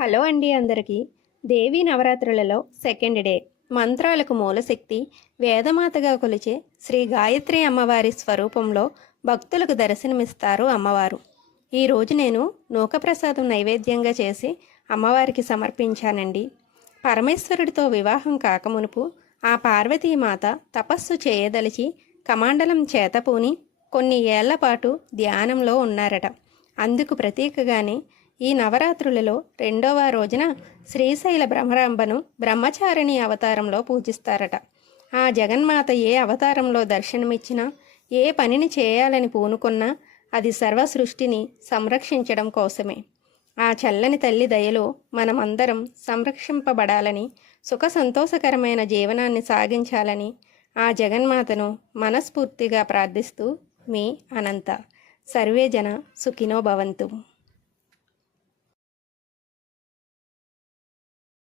Hello అండి అందరికీ. దేవీ నవరాత్రులలో సెకండ్ డే మంత్రాలకు మూలశక్తి, వేదమాతగా కొలిచే శ్రీ గాయత్రి అమ్మవారి స్వరూపంలో భక్తులకు దర్శనమిస్తారు అమ్మవారు. ఈరోజు నేను నూకప్రసాదం నైవేద్యంగా చేసి అమ్మవారికి సమర్పించానండి. పరమేశ్వరుడితో వివాహం కాకమునుపు ఆ పార్వతీమాత తపస్సు చేయదలిచి కమాండలం చేతపూని కొన్ని ఏళ్ల పాటు ధ్యానంలో ఉన్నారట. అందుకు ప్రతీకగానే ఈ నవరాత్రులలో రెండవ రోజున శ్రీశైల భ్రమరాంబను బ్రహ్మచారిణి అవతారంలో పూజిస్తారట. ఆ జగన్మాత ఏ అవతారంలో దర్శనమిచ్చినా, ఏ పనిని చేయాలని పూనుకున్నా అది సర్వ సృష్టిని సంరక్షించడం కోసమే. ఆ చల్లని తల్లి దయలో మనమందరం సంరక్షింపబడాలని, సుఖ సంతోషకరమైన జీవనాన్ని సాగించాలని ఆ జగన్మాతను మనస్ఫూర్తిగా ప్రార్థిస్తూ మీ అనంత. సర్వే జన సుఖినో భవంతు.